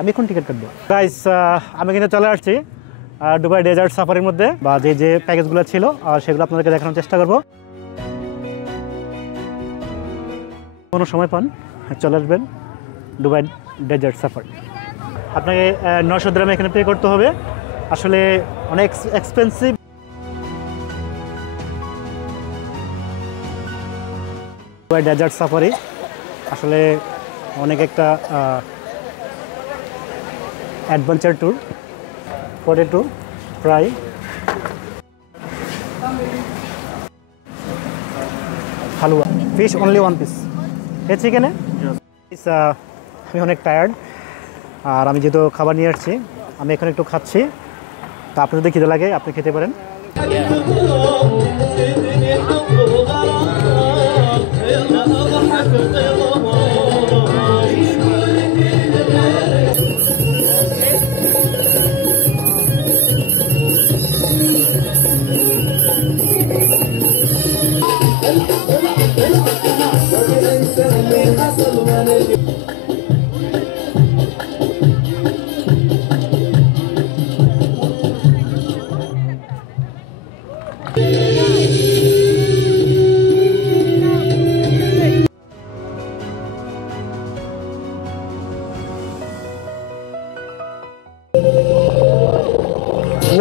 আমি এখন টিকিট কাটবো গাইস। আমি কিন্তু চলে আসছি দুবাই ডেজার্ট সাফারির মধ্যে, বা যে প্যাকেজগুলো ছিল সেগুলো আপনাদেরকে দেখানোর চেষ্টা করব। কোনো সময় পান চলে আসবেন দুবাই ডেজার্ট সাফারি। আপনাকে 900 দিরহাম এখানে পে করতে হবে। আসলে অনেক এক্সপেন্সিভ। দুবাই ডেজার্ট সাফারি আসলে অনেক একটা অ্যাডভেঞ্চার ট্যুর, ফটো ট্যুর প্রায়। হালুয়া ফিশ অনলি 1 পিস। এ চিকেনে আমি অনেক টায়ার্ড, আর আমি যেহেতু খাবার নিয়ে আসছি আমি এখন একটু খাচ্ছি। তা আপনি যদি খিদে লাগে আপনি খেতে পারেন।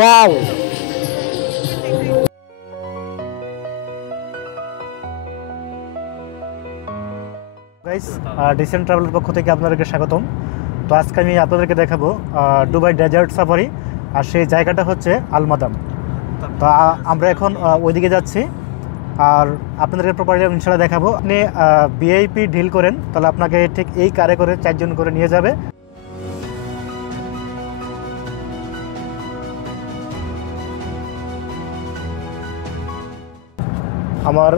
Wow! গাইস, ডিসেন্ট ট্রাভেলের পক্ষ থেকে আপনাদেরকে স্বাগতম। তো আজকে আমি আপনাদেরকে দেখাবো দুবাই ডেজার্ট সাফারি, আর সেই জায়গাটা হচ্ছে আলমাদাম। তো আমরা এখন ওইদিকে যাচ্ছি, আর আপনাদেরকে প্রপারলি ইনশাআল্লাহ দেখাবো। আপনি ভিআইপি ডিল করেন তাহলে আপনাকে ঠিক এই কারে করে 4 জন করে নিয়ে যাবে। আমার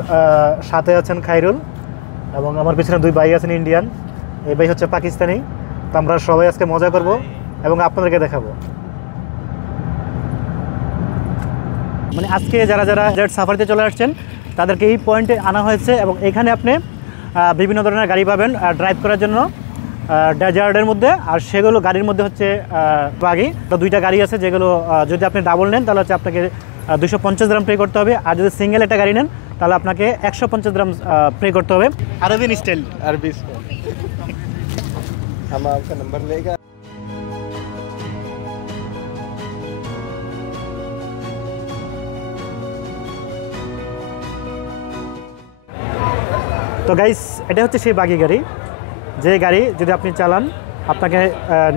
সাথে আছেন খাইরুল, এবং আমার পিছনে 2 ভাই আছেন ইন্ডিয়ান। এই ভাই হচ্ছে পাকিস্তানি। তো আমরা সবাই আজকে মজা করব এবং আপনাদেরকে দেখাবো। মানে আজকে যারা ডেজার্ট সাফারিতে চলে আসছেন তাদেরকে এই পয়েন্টে আনা হয়েছে, এবং এখানে আপনি বিভিন্ন ধরনের গাড়ি পাবেন ড্রাইভ করার জন্য ডেজার্টের মধ্যে। আর সেগুলো গাড়ির মধ্যে হচ্ছে বাগি। তো 2টা গাড়ি আছে, যেগুলো যদি আপনি ডাবল নেন তাহলে হচ্ছে আপনাকে 250 দিরহাম পে করতে হবে। আর যদি সিঙ্গেল একটা গাড়ি নেন তাহলে আপনাকে 150 দিরহাম পে করতে হবে। আরবিন স্টাইল। अरबी हम आपका नंबर लेगा। তো গাইস, এটা হচ্ছে সেই বাগি গাড়ি, যে গাড়ি যদি আপনি চালান আপনাকে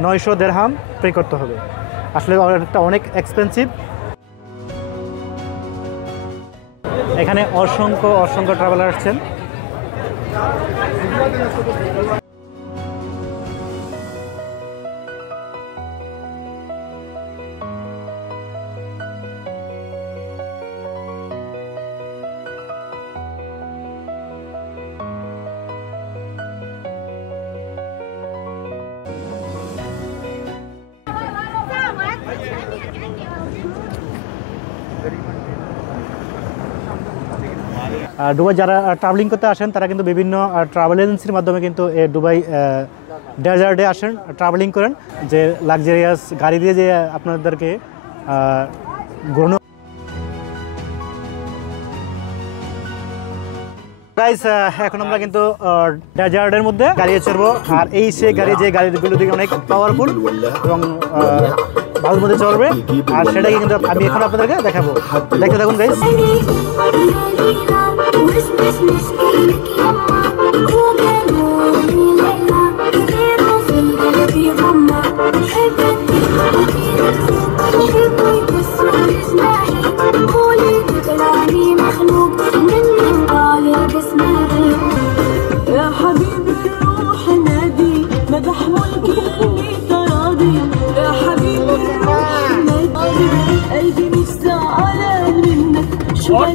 900 দিরহাম পে করতে হবে। আসলে এটা অনেক এক্সপেন্সিভ। এখানে অসংখ্য ট্রাভেলার আসছেন। দুবাই যারা ট্রাভেলিং করতে আসেন তারা কিন্তু বিভিন্ন ট্রাভেল এজেন্সির মাধ্যমে কিন্তু দুবাই ডেজার্টে আসেন, ট্রাভেলিং করেন, যে লাক্সারিয়াস গাড়ি দিয়ে যে আপনাদেরকে ঘোরানো। গাইস, এখন আমরা কিন্তু ডেজার্টের মধ্যে গাড়ি চড়বো, আর এই সে গাড়ি যে গাড়িগুলো দিকে অনেক পাওয়ারফুল এবং ভালোর মধ্যে চলবে, আর সেটাকে কিন্তু আমি এখন আপনাদেরকে দেখাবো। দেখতে থাকুন গাইস।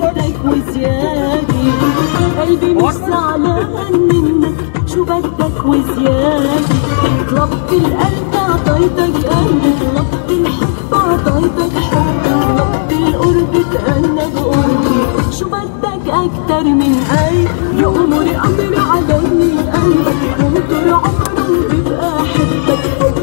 بدك وزيادة قلبي مش زعلان منك، شو بدك وزيادة. طلبت القلب عطيتك قلب، طلبت الحب عطيتك حب، طلبت القرب تأنى بقربي، شو بدك أكتر من قلب. يأمر أمر علي قلبك، وانطر عمري ببقى أحبك، حب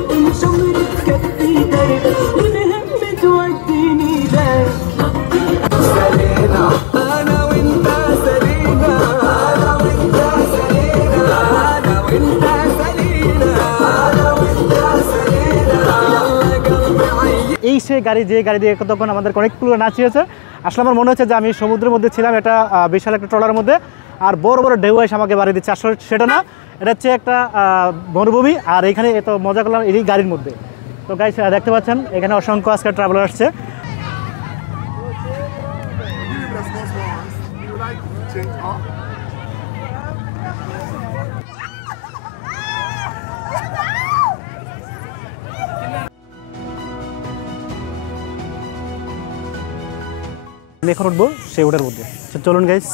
সে গাড়ি, যে গাড়ি দিয়ে কতক্ষণ আমাদের অনেকগুলো নাচিয়েছে। আসলে আমার মনে হচ্ছে যে আমি সমুদ্রের মধ্যে ছিলাম, এটা বিশাল একটা ট্রলারের মধ্যে, আর বড় বড় ঢেউ এসে আমাকে বাড়ি দিচ্ছে। আসলে সেটা না, এটা হচ্ছে একটা মরুভূমি, আর এখানে এত মজা করলাম এই গাড়ির মধ্যে। তো গাইস দেখতে পাচ্ছেন এখানে অসংখ্য আজকে ট্রাভেলার আসছে। আমি এখন উঠবো সেই ওটার মধ্যে। চলুন গাইস।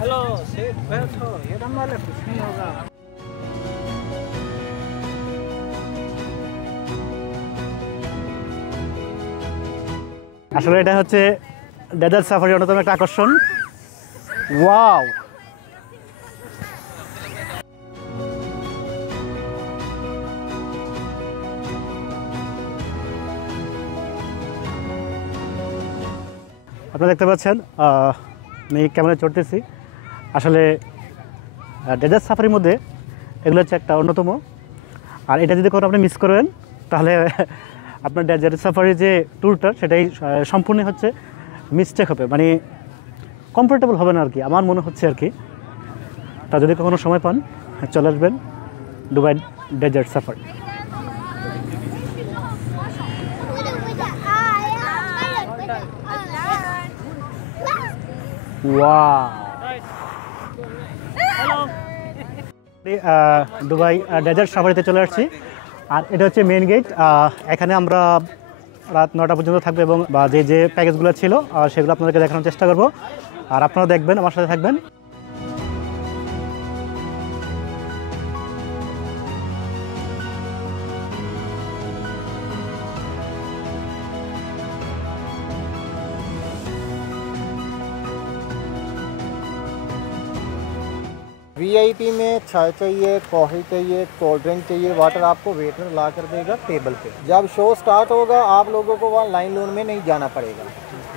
हेलो सेठ बैठो एकदम वाले कुछ नहीं होगा। আসলে এটা হচ্ছে ডেজার্ট সাফারির অন্যতম একটা আকর্ষণ। ওয়াও, আপনারা দেখতে পাচ্ছেন আমি ক্যামেরায় চড়তেছি। আসলে ডেজার্ট সাফারির মধ্যে এগুলো হচ্ছে একটা অন্যতম, আর এটা যদি কোনো আপনি মিস করেন তাহলে আপনার ডেজার্ট সাফারির যে ট্যুরটা সেটাই সম্পূর্ণ হচ্ছে মিস্টেক হবে, মানে কমফোর্টেবল হবে না আর কি, আমার মনে হচ্ছে আর কি। তা যদি কখনো সময় পান চলে আসবেন Dubai desert safari. Dubai desert সাফারিতে চলে আসছি, আর এটা হচ্ছে মেইন গেট। এখানে আমরা রাত 9টা পর্যন্ত থাকবো, এবং যে যে প্যাকেজগুলো ছিল সেগুলো আপনাদেরকে দেখানোর চেষ্টা করব, আর আপনারা দেখবেন, আমার সাথে থাকবেন। वीआईपी में चाय चाहिए, कॉफ़ी चाहिए, कोल्ड ड्रिंक चाहिए, वाटर आपको वेटर ला कर देगा टेबल पे। जब शो स्टार्ट होगा आप लोगों को वहाँ लाइन लोन में नहीं जाना पड़ेगा।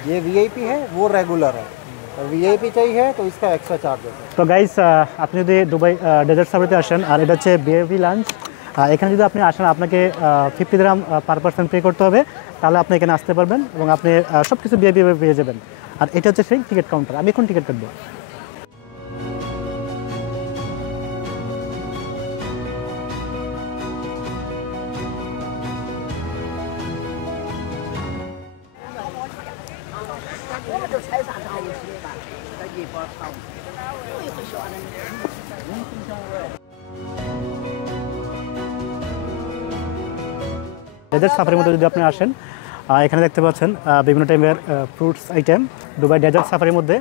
ये वीआईपी है, वो रेगुलर है। और वीआईपी चाहिए तो इसका एक्स्ट्रा चार्ज है। তো গাইস আপনি যদি দুবাই ডেজার্ট সাফারিতে আসেন, আর এটা হচ্ছে ভিআইপি লাঞ্চ, এখানে যদি আপনি আসেন আপনাকে 50 দিরহাম পার পারসন পে করতে হবে, তাহলে আপনি এখানে আসতে পারবেন এবং আপনি সব কিছু ভিআইপি পেয়ে যাবেন। আর এটা হচ্ছে সেই টিকিট কাউন্টার। আমি এখন টিকিট কাটবো। ডেজার্ট সাফারির মধ্যে যদি আপনি আসেন, এখানে দেখতে পাচ্ছেন বিভিন্ন টাইপের ফ্রুটস আইটেম দুবাই ডেজার্ট সাফারির মধ্যে।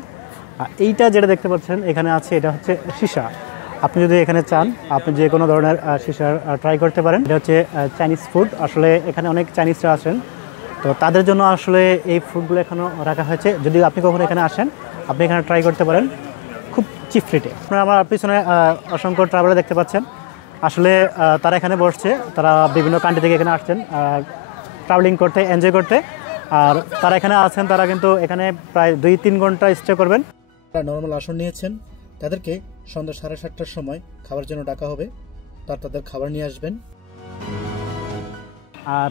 এইটা যেটা দেখতে পাচ্ছেন এখানে আছে, এটা হচ্ছে সীসা। আপনি যদি এখানে চান আপনি যে কোনো ধরনের সীসার ট্রাই করতে পারেন। এটা হচ্ছে চাইনিজ ফুড। আসলে এখানে অনেক চাইনিজরা আসেন, তো তাদের জন্য আসলে এই ফুডগুলো এখনও রাখা হয়েছে। যদি আপনি কখনো এখানে আসেন আপনি এখানে ট্রাই করতে পারেন খুব চিপ রেটে। আপনারা আমার পিছনে অসংখ্য ট্রাভেলার দেখতে পাচ্ছেন। আসলে তারা এখানে বসছে, তারা বিভিন্ন কান্ট্রি থেকে এখানে আসছেন ট্রাভেলিং করতে, এনজয় করতে। আর তারা এখানে আছেন, তারা কিন্তু এখানে প্রায় 2-3 ঘন্টা স্টে করবেন। তারা নর্মাল আসন নিয়েছেন, তাদেরকে সন্ধ্যা 7:30টার সময় খাবার জন্য ডাকা হবে, তাদের খাবার নিয়ে আসবেন। আর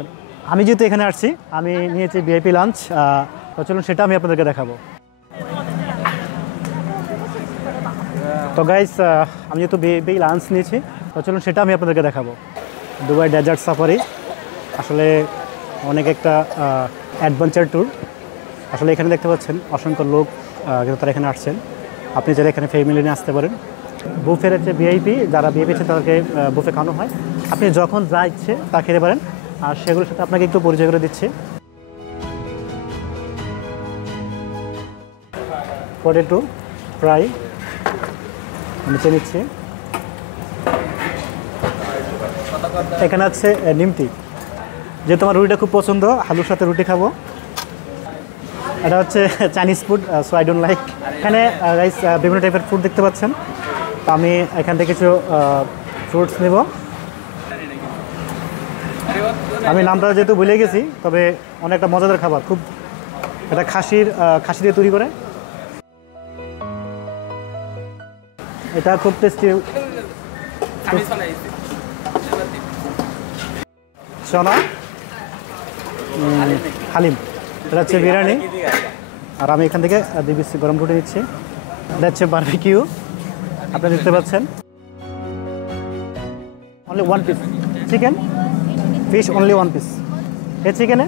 আমি যেহেতু এখানে আসছি আমি নিয়েছি ভিআইপি লাঞ্চ, তো চলুন সেটা আমি আপনাদেরকে দেখাবো। তো গাইস আমি যেহেতু ভিআইপি লাঞ্চ নিয়েছি, তো চলুন সেটা আমি আপনাদেরকে দেখাবো। দুবাই ডেজার্ট সাফারি আসলে অনেক একটা অ্যাডভেঞ্চার ট্যুর। আসলে এখানে দেখতে পাচ্ছেন অসংখ্য লোক কিন্তু তারা এখানে আসছেন। আপনি যারা এখানে ফ্যামিলি নিয়ে আসতে পারেন। বুফের হচ্ছে ভিআইপি, যারা ভিআইপি আছে তাদেরকে বুফে খাওয়ানো হয়। আপনি যখন যা ইচ্ছে তা খেতে পারেন, আর সেগুলোর সাথে আপনাকে একটু পরিচয় করে দিচ্ছি। পটেটো ফ্রাই নিচে নিচ্ছি। এখানে আছে নিমতি, যেহেতু আমার রুটিটা খুব পছন্দ, আলুর সাথে রুটি খাবো। এটা হচ্ছে Chinese food, so I don't like. এখানে রাইস বিভিন্ন টাইপের ফুড দেখতে পাচ্ছেন। তো আমি এখান থেকে কিছু ফ্রুটস নেব। আমি নামটা যেহেতু ভুলে গেছি, তবে অনেকটা মজাদার খাবার, খুব এটা খাসি দিয়ে তৈরি করে। এটা খুব টেস্টি চনা হালিম, এটা হচ্ছে বিরিয়ানি। আর আমি এখান থেকে 2 পিস গরম রুটি নিচ্ছি। এটা হচ্ছে বারবিকিউ, আপনি দেখতে পাচ্ছেন। Only 1 piece chicken, fish only 1 piece. এই চিকেনে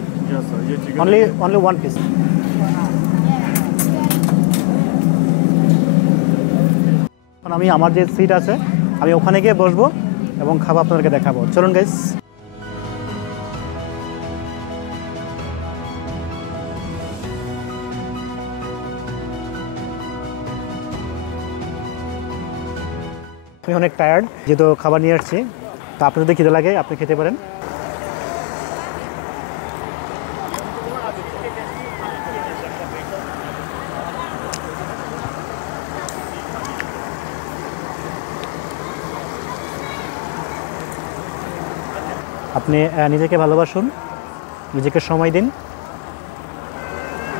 অনলি 1 পিস। এখন আমি আমার যে সিট আছে আমি ওখানে গিয়ে বসবো এবং খাবার আপনাদেরকে দেখাবো। চলুন গাইস। আমি অনেক টায়ার্ড, যেহেতু খাবার নিয়ে আসছি। তা আপনার যদি খিদে লাগে আপনি খেতে পারেন। আপনি নিজেকে ভালোবাসুন, নিজেকে সময় দিন,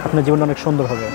আপনার জীবন অনেক সুন্দর হবে।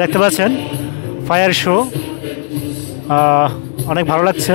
দেখতে পাচ্ছেন ফায়ার শো, অনেক ভালো লাগছে।